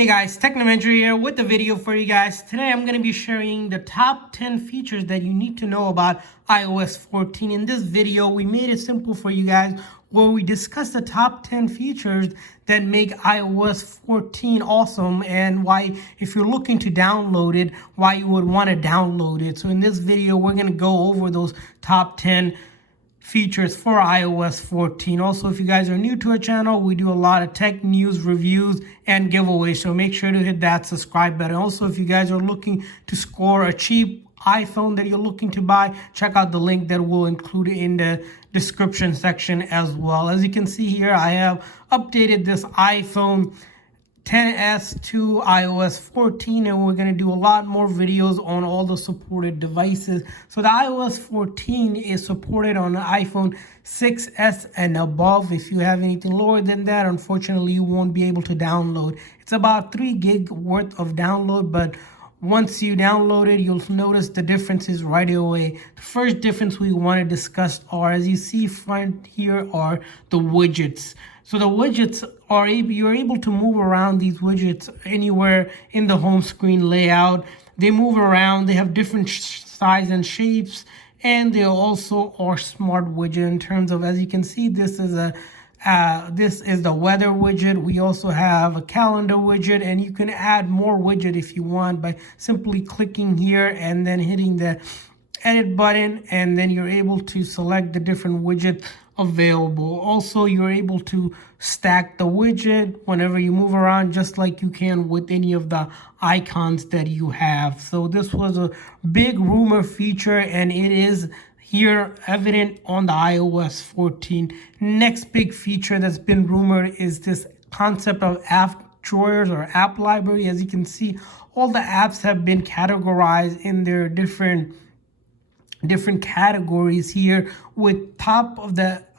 Hey guys, Technomentary here with the video for you guys. Today I'm going to be sharing the top 10 features that you need to know about iOS 14. In this video, we made it simple for you guys where we discuss the top 10 features that make iOS 14 awesome and why, if you're looking to download it, why you would want to download it. So in this video, we're going to go over those top 10 features for iOS 14. Also, if you guys are new to our channel, we do a lot of tech news, reviews, and giveaways, so make sure to hit that subscribe button. Also, if you guys are looking to score a cheap iPhone that you're looking to buy, check out the link that we'll include in the description section as well. As you can see here, I have updated this iPhone XS to iOS 14, and we're going to do a lot more videos on all the supported devices. So the iOS 14 is supported on the iPhone 6s and above. If you have anything lower than that, unfortunately you won't be able to download. It's about 3 gig worth of download, but once you download it, you'll notice the differences right away. The first difference we want to discuss are, as you see front here, are the widgets. So the widgets are you're able to move around these widgets anywhere in the home screen layout. They move around, they have different size and shapes, and they also are smart widget in terms of, as you can see, this is the weather widget. We also have a calendar widget, and you can add more widget if you want by simply clicking here and then hitting the edit button, and then you're able to select the different widgets available. Also, you're able to stack the widget whenever you move around, just like you can with any of the icons that you have. So this was a big rumor feature, and it is here evident on the iOS 14. Next big feature that's been rumored is this concept of app drawers or app library. As you can see, all the apps have been categorized in their different categories here.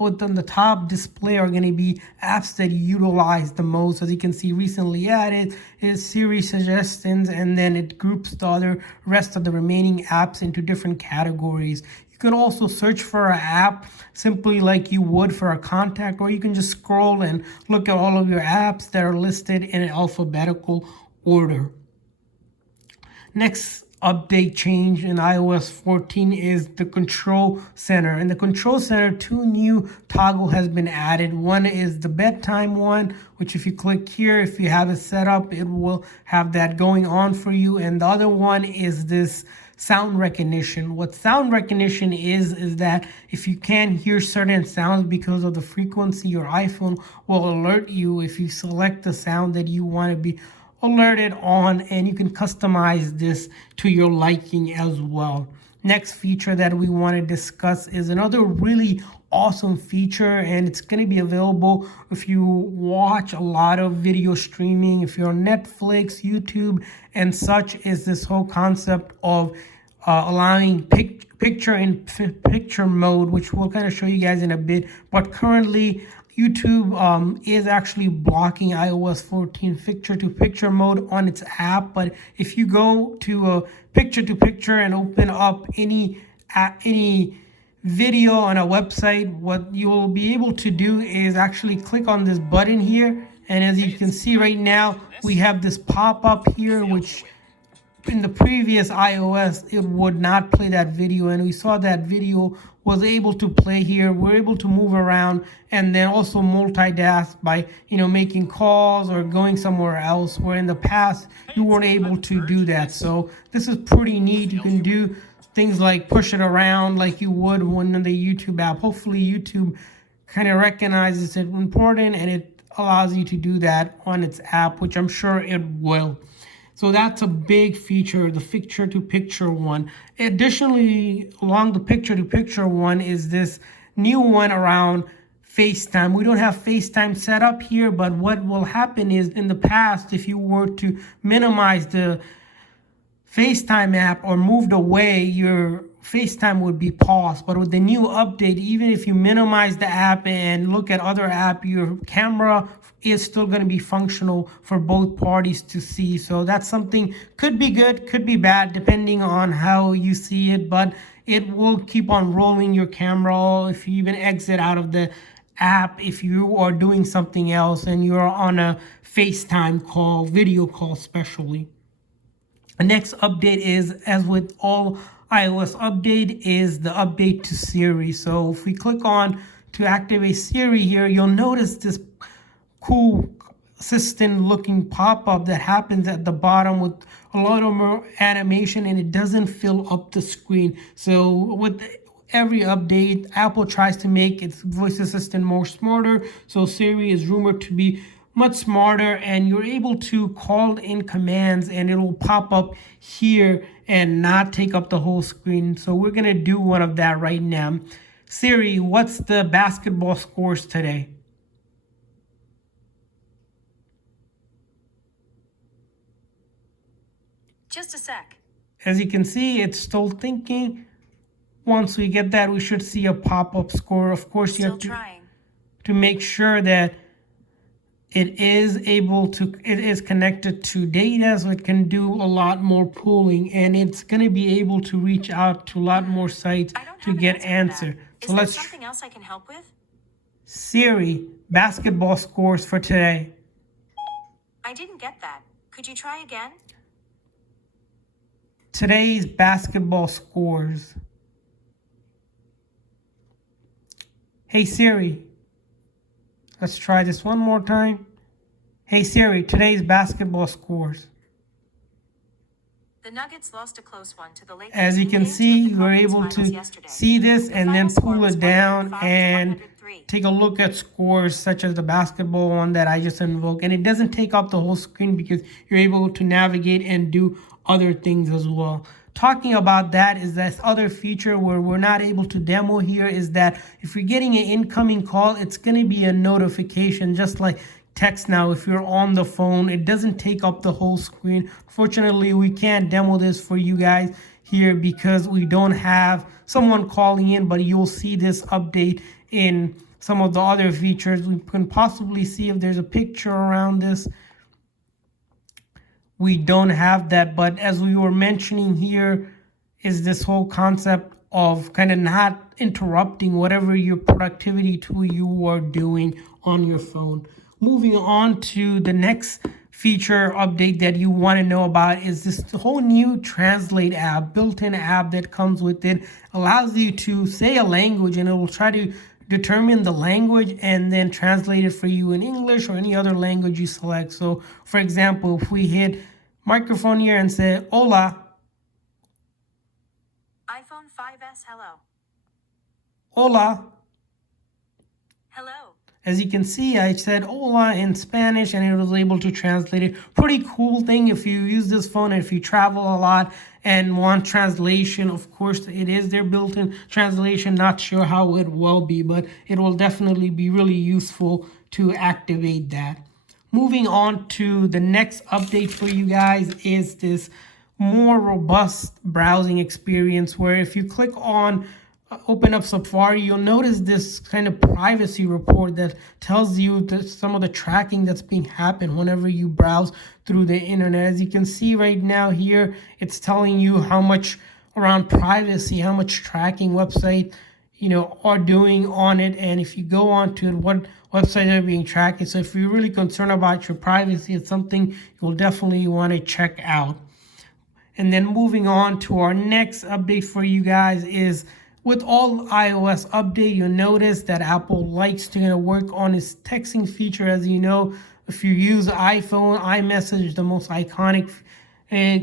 On the top display are going to be apps that you utilize the most. As you can see, recently added is Siri suggestions, and then it groups the rest of the remaining apps into different categories. You can also search for an app simply like you would for a contact, or you can just scroll and look at all of your apps that are listed in alphabetical order. Next update change in iOS 14 is the control center. In the control center, 2 new toggle has been added. One is the bedtime one, which if you click here, if you have it set up, it will have that going on for you. And the other one is this sound recognition. What sound recognition is that if you can hear certain sounds because of the frequency, your iPhone will alert you if you select the sound that you want to be alerted on, and you can customize this to your liking as well. Next feature that we want to discuss is another really awesome feature, and it's going to be available if you watch a lot of video streaming, if you're on Netflix, YouTube, and such, is this whole concept of allowing picture-in-picture mode, which we'll kind of show you guys in a bit. But currently, YouTube is actually blocking iOS 14 picture-to-picture mode on its app. But if you go to picture-to-picture and open up any video on a website, what you'll be able to do is actually click on this button here. And as you can see right now, we have this pop-up here, which in the previous iOS, it would not play that video, and we saw that video was able to play here. We're able to move around and then also multitask by, making calls or going somewhere else, where in the past you weren't able to do that. So this is pretty neat. You can do things like push it around like you would when in the YouTube app. Hopefully YouTube kind of recognizes it important, and it allows you to do that on its app, which I'm sure it will. So that's a big feature, the picture-to-picture one. Additionally, along the picture-to-picture one is this new one around FaceTime. We don't have FaceTime set up here, but what will happen is, in the past, if you were to minimize the FaceTime app or moved away, your FaceTime would be paused. But with the new update, even if you minimize the app and look at other app, your camera is still going to be functional for both parties to see. So that's something, could be good, could be bad, depending on how you see it, but it will keep on rolling your camera if you even exit out of the app if you are doing something else and you're on a FaceTime call, video call especially. The next update is, as with all iOS update, is the update to Siri. So if we click on to activate Siri here, you'll notice this cool assistant looking pop-up that happens at the bottom with a lot of more animation, and it doesn't fill up the screen. So with every update, Apple tries to make its voice assistant more smarter. So Siri is rumored to be much smarter, and you're able to call in commands and it will pop up here and not take up the whole screen. So we're gonna do one of that right now. Siri, what's the basketball scores today? Just a sec. As you can see, it's still thinking. Once we get that, we should see a pop-up score. Of course, you have to make sure that it is connected to data, so it can do a lot more pooling, and it's going to be able to reach out to a lot more sites to get answer. So let's. Is there something else I can help with? Siri, basketball scores for today. I didn't get that. Could you try again? Today's basketball scores. Hey Siri, let's try this one more time. Hey Siri, today's basketball scores. The Nuggets lost a close one to the Lakers. As you can see, you were able to see this and then pull it down and take a look at scores such as the basketball one that I just invoked. And it doesn't take up the whole screen because you're able to navigate and do other things as well. Talking about that is this other feature where we're not able to demo here is that if you're getting an incoming call, it's going to be a notification just like text now. If you're on the phone, it doesn't take up the whole screen. Fortunately, we can't demo this for you guys here because we don't have someone calling in, but you'll see this update in some of the other features. We can possibly see if there's a picture around this. We don't have that, but as we were mentioning here is this whole concept of kind of not interrupting whatever your productivity tool you are doing on your phone. Moving on to the next feature update that you want to know about is this whole new Translate app, built-in app that comes with it. Allows you to say a language and it will try to determine the language and then translate it for you in English or any other language you select. So for example, if we hit microphone here and say hola, iPhone 5s, hello. Hola. Hello. As you can see, I said hola in Spanish and it was able to translate it. Pretty cool thing if you use this phone and if you travel a lot and want translation. Of course, it is their built-in translation. Not sure how it will be, but it will definitely be really useful to activate that. Moving on to the next update for you guys is this more robust browsing experience where if you click on open up Safari, you'll notice this kind of privacy report that tells you that some of the tracking that's being happened whenever you browse through the internet. As you can see right now here, it's telling you how much around privacy, how much tracking website are doing on it, and if you go on to it, what websites are being tracked. So if you're really concerned about your privacy, it's something you'll definitely want to check out. And then moving on to our next update for you guys is with all iOS update, you'll notice that Apple likes to work on its texting feature. As you know, if you use iPhone, iMessage is the most iconic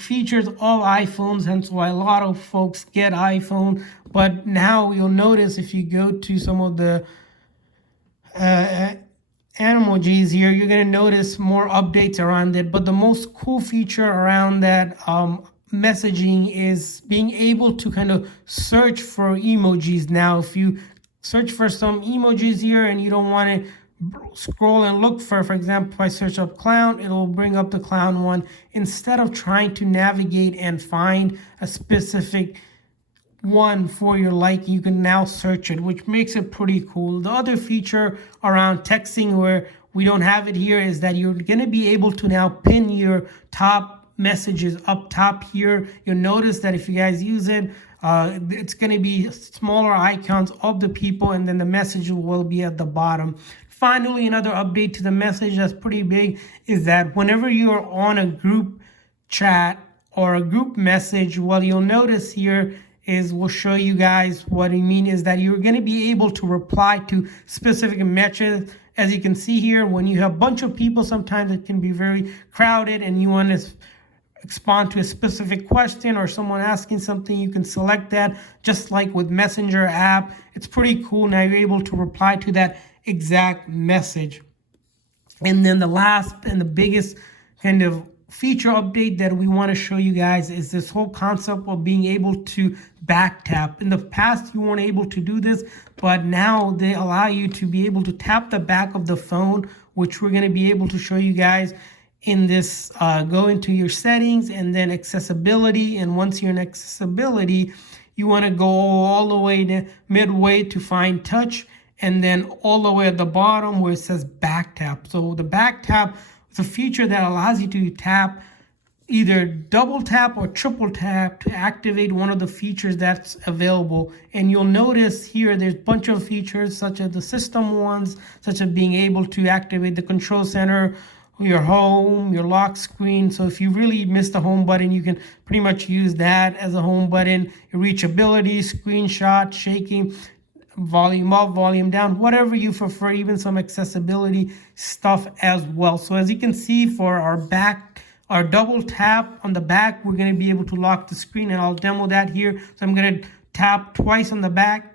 features of iPhones, hence why a lot of folks get iPhone. But now you'll notice if you go to some of the emojis here, you're going to notice more updates around it. But the most cool feature around that messaging is being able to kind of search for emojis. Now if you search for some emojis here and you don't want to scroll and look for example, if I search up clown, it'll bring up the clown one instead of trying to navigate and find a specific one for your like. You can now search it, which makes it pretty cool. The other feature around texting where we don't have it here is that you're going to be able to now pin your top messages up top here. You'll notice that if you guys use it, It's going to be smaller icons of the people, and then the message will be at the bottom. Finally, another update to the message that's pretty big is that whenever you are on a group chat or a group message, what you'll notice here is we'll show you guys what I mean is that you're going to be able to reply to specific messages. As you can see here, when you have a bunch of people, sometimes it can be very crowded and you want to respond to a specific question or someone asking something, you can select that just like with Messenger app. It's pretty cool. Now you're able to reply to that exact message. And then the last and the biggest kind of feature update that we want to show you guys is this whole concept of being able to back tap. In the past, you weren't able to do this, but now they allow you to be able to tap the back of the phone, which we're going to be able to show you guys in this. Go into your settings and then accessibility. And once you're in accessibility, you want to go all the way to midway to find touch, and then all the way at the bottom where it says back tap. So the back tap is a feature that allows you to tap, either double tap or triple tap to activate one of the features that's available. And you'll notice here there's a bunch of features such as the system ones, such as being able to activate the control center, your home, your lock screen. So if you really miss the home button, you can pretty much use that as a home button. Reachability, screenshot, shaking, volume up, volume down, whatever you prefer, even some accessibility stuff as well. So as you can see, for our double tap on the back, we're going to be able to lock the screen, and I'll demo that here. So I'm going to tap twice on the back.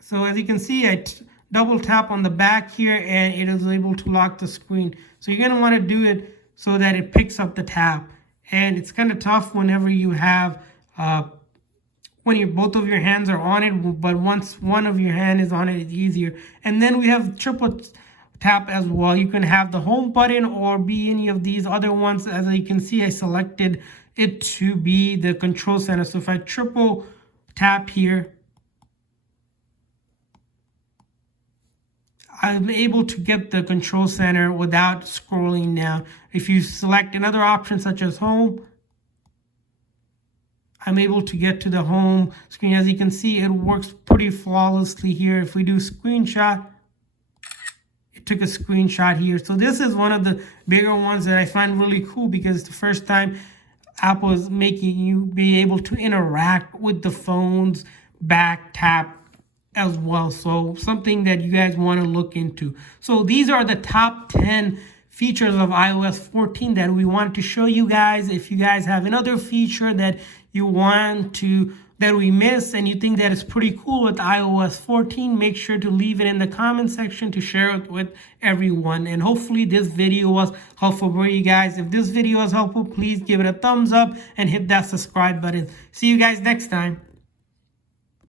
So as you can see, I double tap on the back here and it is able to lock the screen. So you're going to want to do it so that it picks up the tap. And it's kind of tough whenever you have, when both of your hands are on it, but once one of your hand is on it, it's easier. And then we have triple tap as well. You can have the home button or be any of these other ones. As you can see, I selected it to be the control center. So if I triple tap here, I'm able to get the control center without scrolling down. If you select another option such as home, I'm able to get to the home screen. As you can see, it works pretty flawlessly here. If we do screenshot, it took a screenshot here. So this is one of the bigger ones that I find really cool because it's the first time Apple is making you be able to interact with the phone's back tap as well. So something that you guys want to look into. So these are the top 10 features of iOS 14 that we wanted to show you guys. If you guys have another feature that you want to, that we missed and you think that is pretty cool with iOS 14, make sure to leave it in the comment section to share it with everyone. And hopefully this video was helpful for you guys. If this video was helpful, please give it a thumbs up and hit that subscribe button. See you guys next time.